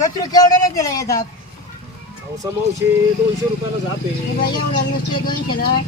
कचरू केवढ्याला दिला हे झाप पावसा मावशी दोनशे रुपयाला झाप आहे. तुला एवढ्या नुसते दोनशे ना?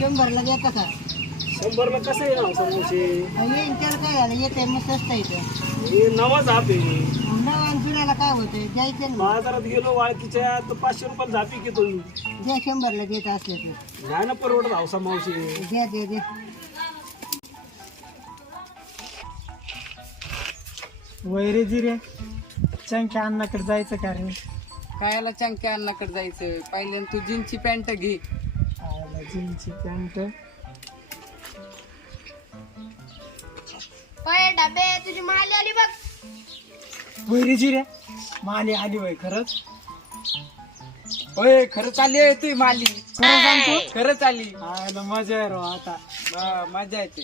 शंभरला देता का शंभरला कसं आहे पावसा मावशी? येईन त्याला काय झालं? येते मग स्वस्त येतं हे नवा झाप आहे. जुन्याला काय होतंय? द्यायचं ना. बाजारात गेलो वाळकीच्या तर पाचशे रुपयाला झापी घेतो मी द्या शंभरला देत असले तर. नाही ना परवडत पावसा मावशी. द्या द्या द्या. वैरे जिरे चंक्या अन्नाकडे जायचं का रे? खायला चंक्या अन्नाकडे जायचं? पहिल्यांदा तू जीनची पॅन्ट घे. आला जीनची पॅन्ट? काय डबे तुझी माली आली बघ. वैरे जिरे माली आली वय खरंच? होय खरंच आली आहे ती माली. खरं सांगतो? खरंच आली. आयला मजा आहे रो आता. हा, मजा येते.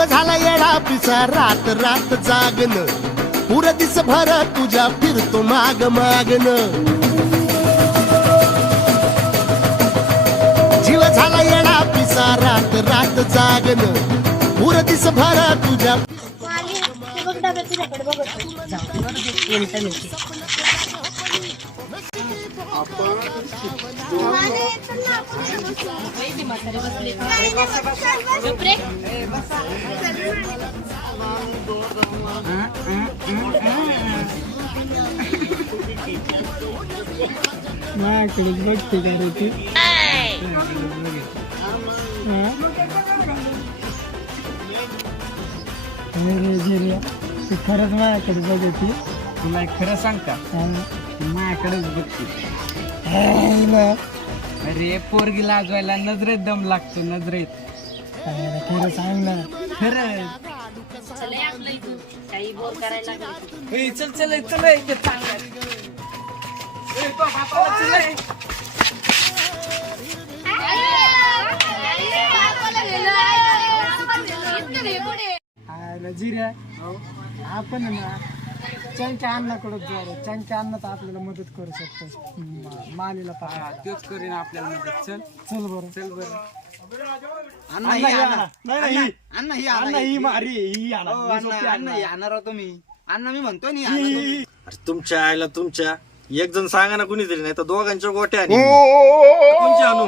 जीव झाला येडा पिसा रात रात जागन पुर दिस भर तुझ्या फिरतो माग मागन जीव झाला येडा पिसा रात रात जागन पुर दिस भर तुझ्या आपण माझ्याकडे बघ, चल माझ्याकडे ती तुला खरं सांगता माझ्याकडेच बघते. अरे पोरगी लाजवायला नजरेत दम लागतो नजरेत खरं सांग ना खरं ए, चल चल ए, चल ए, इथे चांगलं आहे. ए, तो बापाला चल ए. बापाला गेलं, आईला इतकं हे पुढे. आयला जिऱ्या आपण आहे ना चंक्या अन्नाकडे जाऊ चंक्या अन्नात आपल्याला मदत करू शकतो मा- मालीला हा, पाहा तोच करीन आपल्याला मदत. चल. चल बरं. चल बरं. अण्णा ही आणा. नाही नाही ही. अण्णा ही मारी ही आणा. हो, ही सोपी आणा. आणणार होतो मी अण्णा मी म्हणतो नी ही, ही, ही. अरे तुमच्या आईला तुमच्या एक जण सांगा ना कुणीतरी नाही तर दोघांच्या गोट्या आणि कोणची आणू?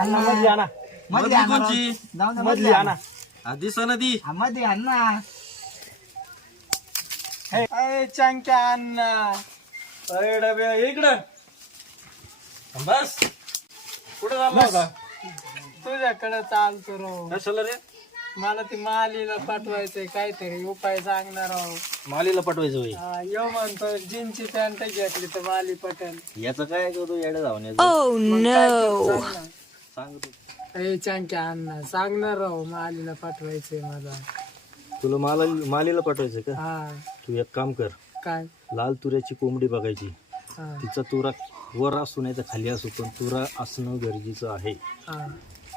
अण्णा मधली आणा. मधली कोणची? मधली आणा. आधी सनदी मध्ये अण्णा अय चंक्या अन्ना अरे डब्या इकडं. बस. कुठं झाला होता? तुझ्याकडे चालतो राव. कशाला रे? मला ती मालीला पाठवायचंय काहीतरी उपाय सांगणार राव मालीला पटवायचं होई हा, यो म्हणतो जीनची पॅन्ट घेतली तर माली पटेल. याचं काय करतो येडे जाऊन सांगतो अय चंक्या अन्ना सांगणार राव मालीला पाठवायचंय मला. तुला माला मालीला पटवायचं का? हा. तू एक काम कर. काय? लाल तुऱ्याची कोंबडी बघायची. हा. तिचा तुरा वर असू नाही तर खाली असू पण तुरा असणं गरजेचं आहे. हा.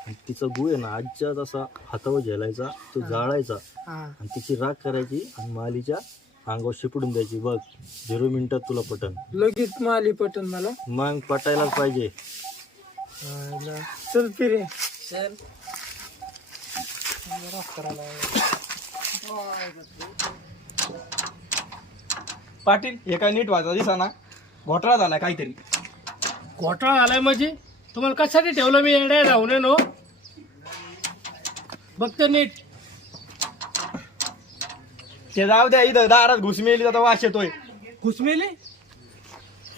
आणि तिचा गु आहे ना आजच्या तसा हातावर झेलायचा तो जाळायचा. हा. आणि तिची राख करायची आणि मालीच्या अंगावर शिपडून द्यायची. बघ झिरो मिनिटात तुला पटन. लगेच माली पटन मला? मग पटायलाच पाहिजे. चल फिरे. चल. पाटील हे काय नीट वाचा दिसा ना. घोटाळा झाला काहीतरी. घोटाळा आलाय म्हणजे? तुम्हाला कशासाठी ठेवलं मी येड्या राहून नो बघत नीट. ते जाऊ द्या इथं दारात घुस मेली आता वास येतोय. घुस मेली?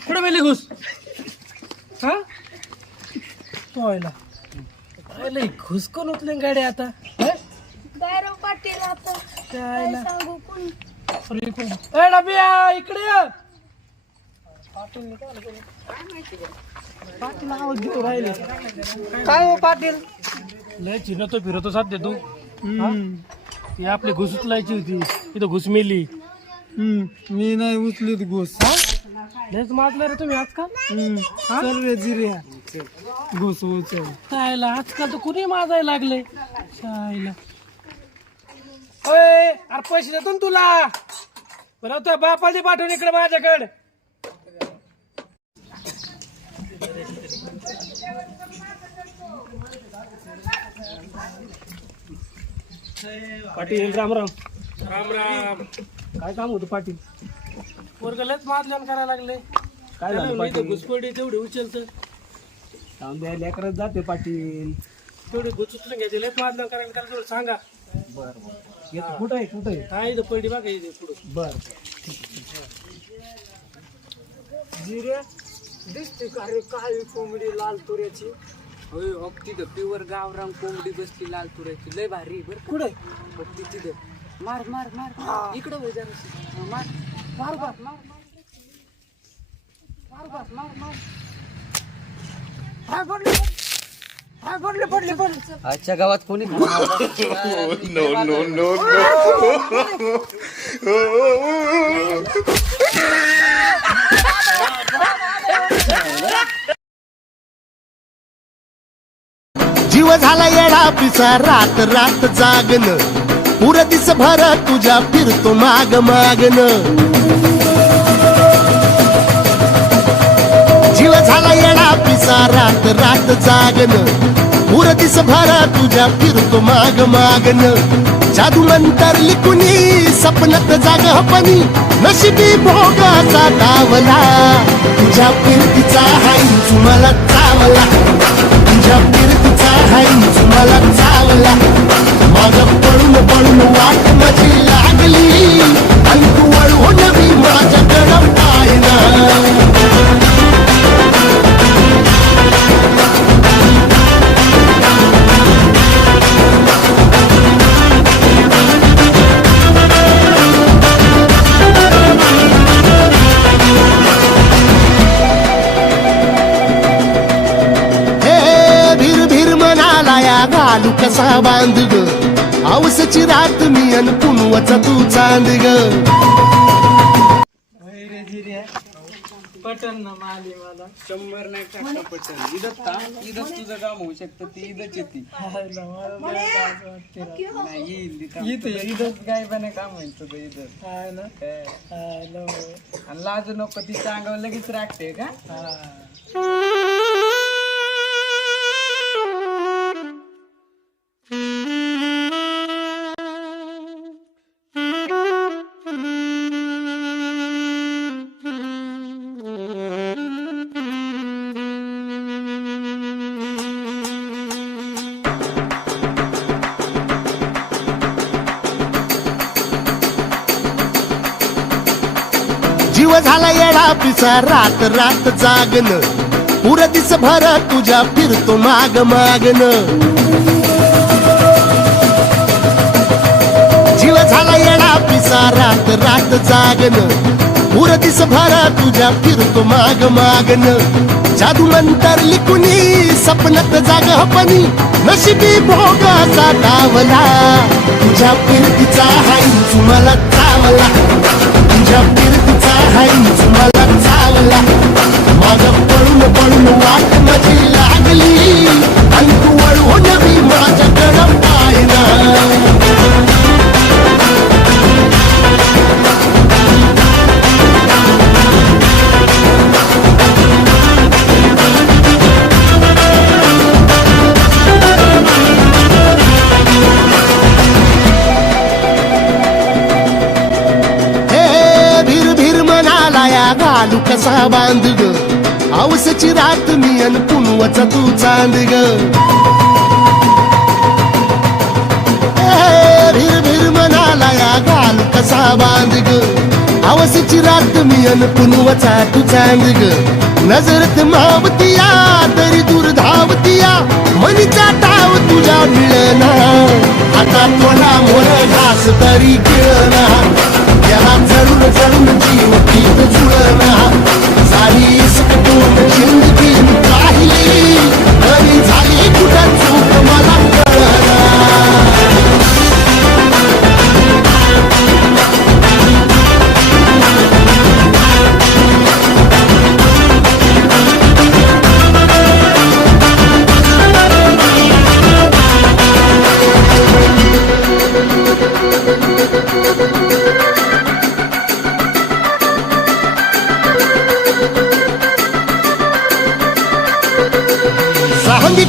कुठे मेली घुस? हा? तो आयला घुस कोण उचले गाडी आता? हा? काय राव पाटील आता. काय सांगू कोण? अरे कोण? ए डबिया इकडे ये. पाटील आवाज देऊ राहिले. काय हो पाटील? लय फिरतो सध्या तू. हा? ती आपली घुस उचलायची होती. इथं घुस मेली. हम्म. मी नाही उचलीत घुस. लयच माजलं रे तुम्ही आजकाल. हम्म. चल रे जिऱ्या घुस उचल. आजकाल तर कुणी माजायला लागले ओय अरे पैसे देतो ना तुला. बरं तुझ्या बापाचे पाठवून इकडे माझ्याकडे. पाटील राम राम. राम राम. काय काम होतं पाटील? पोरगलच मारल्यान करायला लागले काय झालं घुसपडी तेवढी उचलतं जाऊन द्या लेकरच जाते पाटील. तेवढी घुसुचलं घ्यायची लयच मारल्यान करायला त्याला थोडं सांगा. येतो कुठं आहे कुठं आहे? हा इथं पडली बघा इथे पुढं. बर जिरे दिसते का रे काळी कोंबडी लाल तुऱ्याची? होय हो तिथं प्युअर गावरान कोंबडी बसली लाल तुऱ्याची. लय भारी बर कुठे बघ ती तिथं. मार मार मार. इकडं वय जरा. मार. मार मार मार. मार मार मार. मार पडले पडले पडले. आजच्या गावात कोणी जीव झाला येडा पिसा रात रात जागन. पुर दिस भर तुझ्या फिरतो माग मागन. जीव झाला येडा पिसा रात रात जागन. पुर भारा तुझ्या फिरतो माग मागन. जादू नंतर लिकुनी सपनात जाग हपनी. नशिबी भोगाचा दावला. तुझ्या फिरतीचा हाई तुम्हाला चावला. तुझ्या रात मी अन पुनवचा तू चांद ग पटन ना माली मला शंभर नाही टाका पटन इथं थांब इथंच तुझं काम होऊ शकतं ती इथंच येते राव. नाही येईल ती काम. इथं ये. इथंच काय पण काम होईल तुझं इथं हाय ना हे. होय. आणि लाजू नको ती अंगावर लगेच राखते का हा. झाला येडा पिसा रात रात जागन. पुर दिस भर तुझ्या फिरतो माग मागन. जीव झाला येडा पिसा रात रात जागन. पुर दिस भर तुझ्या फिरतो माग मागन. जादू मंतर लिकुनी सपनात जाग हपनी. नशिबी भोगाचा दावला. तुझ्या फिरतीचा हाई तुम्हाला चावला तुझ्या फिरती मला पळून पळून वाट माझी लागली. आणि तू वळून मी माझ्या तुझा बांध ग आवसची रात मी अन पुनवचा तू चांद ग भिर भिर मनाला या घालू कसा बांध ग आवसची रात मी अन पुनवचा तू चांद ग नजरत मावतिया तरी दूर धावतिया. मनीचा टाव तुझ्या मिळना. आता थोडा मोर घास तरी गिळना. याला जरूर जरूर जीव पीत जुळना. झाली इसकटून जिंदगी पाहिली तरी झाली कुठं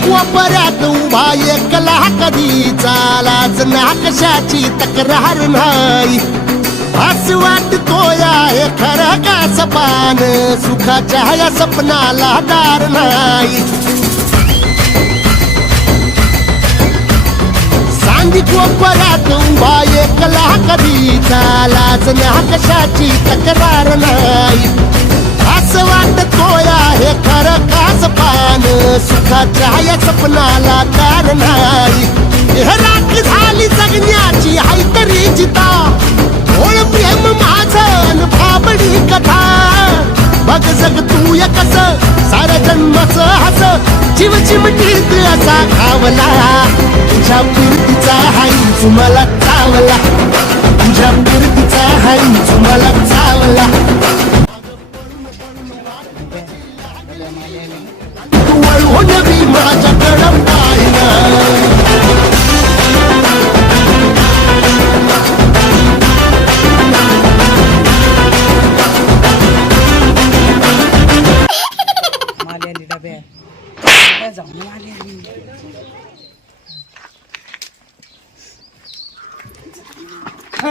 कोपऱ्यात उभा एकला कधी चालाच ना कशाची तक्रार नाही. असं वाटतो आहे हे खरं का सपान? सुखाच्या या सपनाला दार नाही. सांगी कोपऱ्यात उभा एकला कधी चालाच ना कशाची तक्रार नाही. असं वाटतो आहे खरं कास पान सुखाच्या या सपनाला कार नाही. हे राख झाली जगण्याची हाय तरी जिता. ओळ प्रेम माझं भाबडी कथा. बघ जग तू या कस सारा जन्मच हस. जीव चिमटीत असा खावला. तुझ्या पूर्तीचा हाई तुम्हाला चावला. तुझ्या पूर्तीचा हाई तुम्हाला चावला.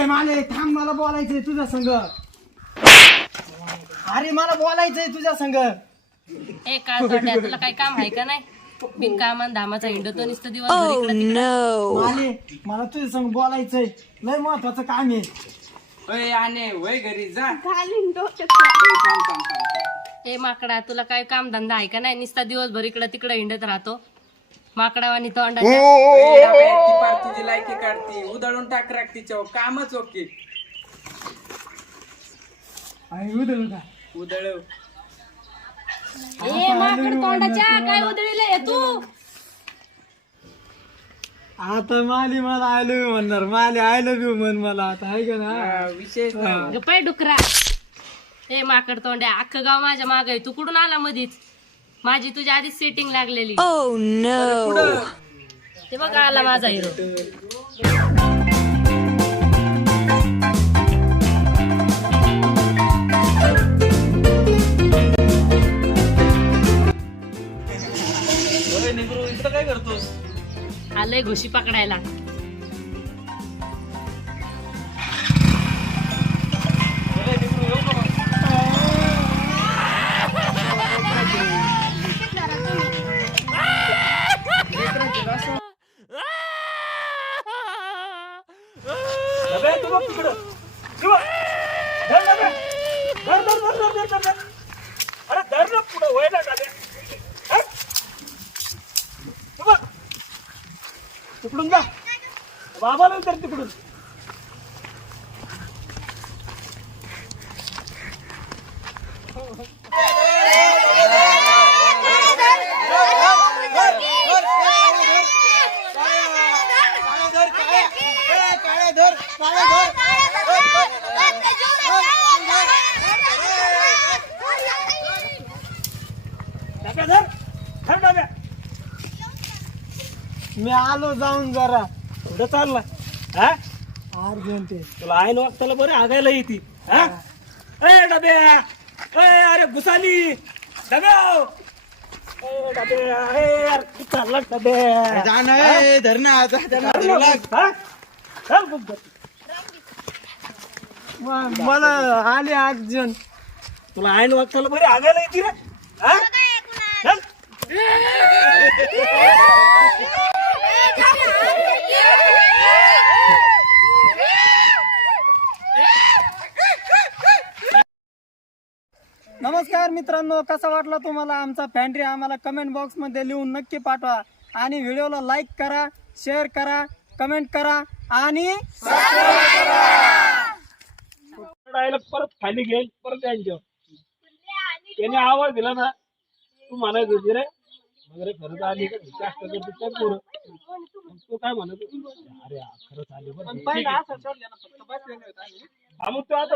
माली थांब मला बोलायचंय तुझ्या संग. अरे मला बोलायचंय तुझ्या संग. ए काय तुला काही काम आहे का नाही? बिनकामान धामाचा हिंडतो नुसतं दिवस इकडे तिकडे. माले मला तुझ्या संग बोलायचंय. लय महत्वाचं काम आहे. आणे वय घरी जा. ए माकडा तुला काय काम धंदा आहे का नाही? नुसता दिवसभर इकडे तिकडे हिंडत राहतो. माकडावानी तोंडाच्या अय, डाबे, ती पार तुझी लायकी काढती. उधळून टाक राख तिच्यावर. कामच ओके. आणि उधळू का? उधळव ए माकड तोंडाच्या काय उधळीले तू? आता माली मला आय लव्ह यू म्हणणार. माली आय लव्ह यू म्हण मला आता आहे का ना? हा, विशेष. गप्पाय डुकरा. ए माकड तोंड्या अख्खं गाव माझ्या माग आहे. तू कुठून आला मधीच? माझी तुझ्या आधीच सेटिंग लागलेली. ते बघ आला माझा हिरो काय करतोस आलंय घुशी पकडायला तिकडं. तू बघ. धर डबे. धर, धर, धर, धर, धर, धर, धर. अरे धर ना पुढं वय ना डबे. धर. तू बघ. तिकडून जा बाबाला तर तिकडून. मी आलो जाऊन जरा. पुढे चालला हा? अर्जंट आहे तुला आईन वागताला बरं आगायला येते. हा? ए डब्या ए अरे घुसाली डब्या ए डब्या ए यार तू चालला डब्या हा? चल बघ मला आले अर्जंट तुला आईन वागताला बरे आगायला येते रे हा? चल. नमस्कार मित्रांनो कसा वाटला तुम्हाला आमचा फॅन्ट्री आम्हाला कमेंट बॉक्समध्ये लिहून नक्की पाठवा. आणि व्हिडिओला लाईक करा शेअर करा कमेंट करा आणि डायलॉग परत खाली घेईल परत त्याने आवाज दिला ना तू म्हणायचं होती रे मग रे खरंच आली का जास्त करते काय पोरं मग तू काय म्हणत होती? अरे खरंच आली बरं. ठीक आहे. हा, मग तू आता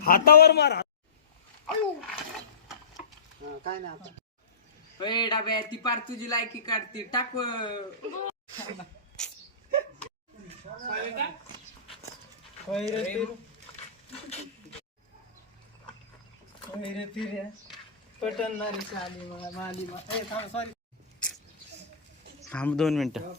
हातावर मार. काय नाही आता डाब्या ती पार तुझी लायकी काढते. टाक रे पटन शाली माली सॉरी थांब दोन मिनिटं.